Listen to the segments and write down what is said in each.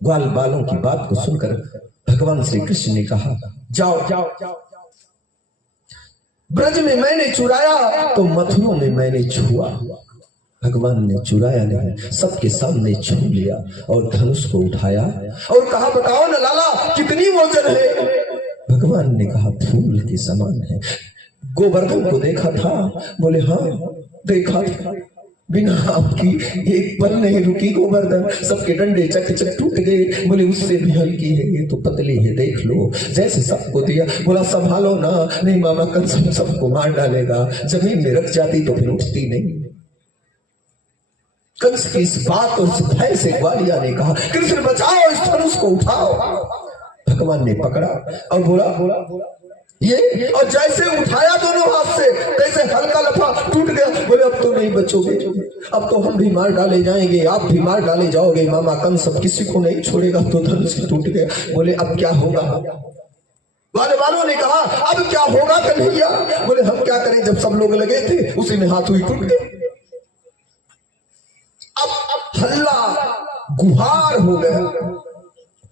ग्वाल बालों की बात को सुनकर भगवान श्री कृष्ण ने कहा, जाओ जाओ, ब्रज में मैंने चुराया तो मथुरा में मैंने छुआ। भगवान ने चुराया नहीं, सबके सामने छू लिया और धनुष को उठाया और कहा, बताओ न लाला कितनी वजन है। भगवान ने कहा, फूल के समान है। गोवर्धन को देखा था? बोले हाँ देखा था, बिना आपकी एक पल नहीं रुकी गोवर्धन, सबके डंडे चक चक टूट गए। बोले उससे भी हल्की है, ये तो पतली है, देख लो। जैसे सबको दिया, बोला संभालो ना, नहीं मामा कंस सबको मार डालेगा। जमीन में रख जाती तो फिर उठती नहीं। कंस की इस बात और इस भय से ग्वालिया ने कहा, कृष्ण बचाओ, इस धनुष को उठाओ। भगवान ने पकड़ा और बोला ये, और जैसे उठाया दोनों हाथ से तैसे हल्का लफा टूट गया। बोले अब तो नहीं बचोगे, अब तो हम भी मार डाले जाएंगे, आप भी मार डाले जाओगे, मामा कंस सब किसी को नहीं छोड़ेगा। तो धनुष टूट गया। बोले अब क्या होगा? वालों ने कहा, अब क्या होगा कन्हैया? बोले हम क्या करें, जब सब लोग लगे थे उसी में हाथ हुई टूट गए। अब हल्ला गुहार हो गया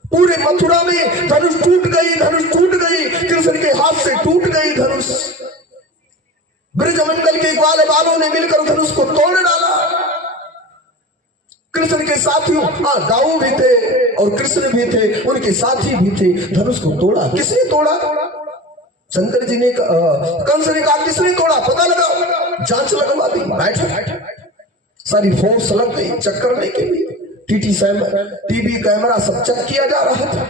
पूरे मथुरा में, धनुष टूट गई, धनुष टूट गई, कृष्ण के हाथ से टूट गई धनुष। ब्रजमंडल के ग्वाल बालों ने मिलकर धनुष को तोड़ डाला। कृष्ण के साथियों, दाऊ भी थे और कृष्ण भी थे, उनके साथी भी थे। धनुष को तोड़ा, किसने तोड़ा? शंकर जी ने, कंस ने कहा किसने तोड़ा, पता लगाओ। जांच लगवा दी, बैठ सारी फोर्स लग गई चेक करने के लिए। टीवी कैमरा सब चेक किया जा रहा था।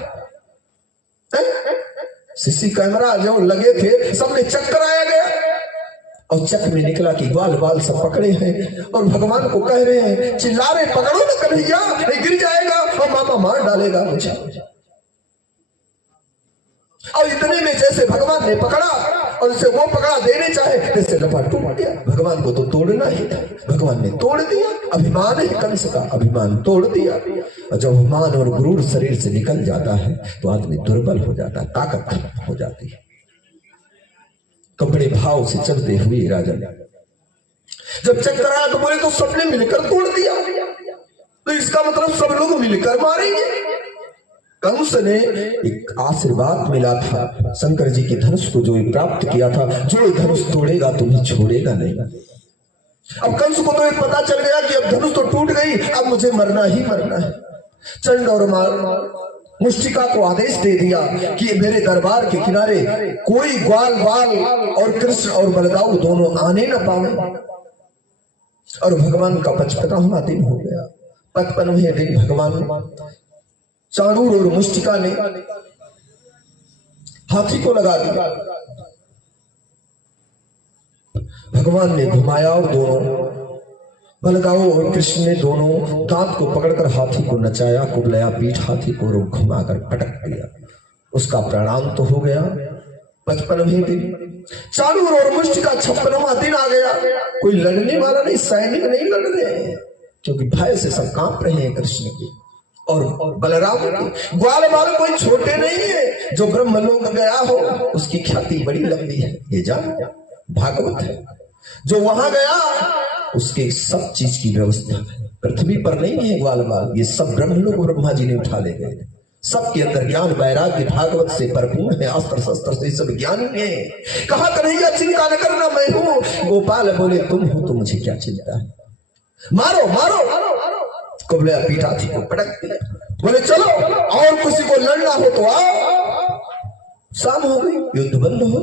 सीसी कैमरा जो लगे थे सबने चेक कराया गया और चेक में निकला कि ग्वाल बाल सब पकड़े हैं और भगवान को कह रहे हैं, चिल्ला रहे, पकड़ो ना कन्हैया, नहीं गिर जाएगा और मामा मार डालेगा मुझे। और इतने में जैसे भगवान ने पकड़ा और उसे वो पकड़ा देने चाहे, जैसे लफा टूट गया। भगवान को तो तोड़ना ही था, भगवान ने तोड़ दिया। अभिमान है कंस का, अभिमान तोड़ दिया। और जब अभिमान और गुरूर शरीर से निकल जाता है तो आदमी दुर्बल हो जाता है, ताकत खत्म हो जाती है। कपड़े भाव से चलते हुए राजा जब चेक कराया तो बोले तो सबने मिलकर तोड़ दिया, तो इसका मतलब सब लोग मिलकर मारेंगे। कंस ने एक आशीर्वाद मिला था शंकर जी के धनुष को जो प्राप्त किया था, जो धनुष तोड़ेगा तुम्हें छोड़ेगा नहीं। अब कंस को तो एक पता चल गया कि अब धनुष तो टूट गई, अब मुझे मरना ही मरना है। चंड और मुष्टिका को आदेश दे दिया कि मेरे दरबार के किनारे कोई ग्वाल बाल और कृष्ण और बलदाऊ दोनों आने न पावे। और भगवान का 55वां दिन हो गया। 55वें दिन भगवान चाणूर और मुष्टिका ने हाथी को लगा दिया। भगवान ने घुमाया और दोनों बलदाऊ और कृष्ण ने दोनों दांत को पकड़कर हाथी को नचाया, कुबलया पीठ हाथी को घुमाकर पटक दिया। उसका प्राणांत तो हो गया। 55वें दिन चाणूर और मुष्टिका 56वां दिन आ गया। कोई लड़ने वाला नहीं, सैनिक नहीं लड़ रहे, क्योंकि भय से सब कांप रहे हैं कृष्ण के और बलराम के। ग्वाल बाल कोई छोटे नहीं है। जो ब्रह्मलोक गया हो उसकी ख्याति बड़ी लंबी है, ये जान भागवत है। जो वहां गया उसके सब चीज की व्यवस्था है। पृथ्वी पर नहीं है ग्वाल बाल, ये सब ब्रह्मलोक ब्रह्मा जी ने उठा ले गए। सबके अंदर ज्ञान वैराग्य भागवत से भरपूर है, अस्त्र शस्त्र से सब ज्ञानी है। कहा कन्हैया चिंता न करना, मैं हूं। गोपाल बोले तुम हो तो मुझे क्या चिंता है, मारो मारो। कुबलया पीठा थी को पटक दिया। बोले चलो और किसी को लड़ना हो तो आओ। शाम हो गई, युद्ध बंद हो।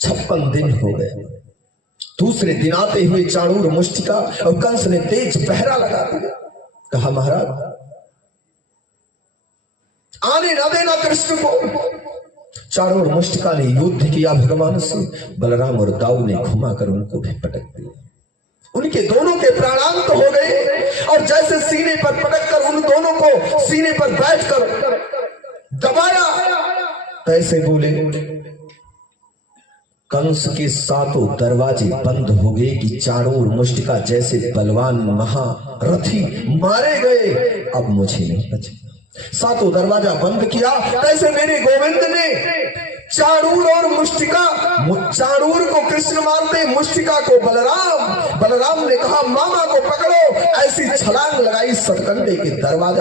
56 दिन हो गए। दूसरे दिन आते हुए चाणूर मुष्टिका और कंस ने तेज पहरा लगा दिया। कहा महाराज आने ना देना कृष्ण को। चाणूर मुष्टिका ने युद्ध किया भगवान से। बलराम और दाऊ ने घुमाकर उनको भी पटक दिया। उनके दोनों के प्राणांत हो गए और जैसे सीने पर पटक कर उन दोनों को सीने पर बैठकर दबाया, तैसे बोले कंस के सातों दरवाजे बंद हो गए कि चाणूर मुष्टिका जैसे बलवान महारथी मारे गए, अब मुझे नहीं बचेगा। सातों दरवाजा बंद किया, तैसे मेरे गोविंद ने चाणूर और मुष्टिका, चाणूर को कृष्ण मारते, मुष्टिका को बलराम। बलराम ने कहा मामा को पकड़ो, ऐसी छलांग लगाई सतकंडे के दरवाजा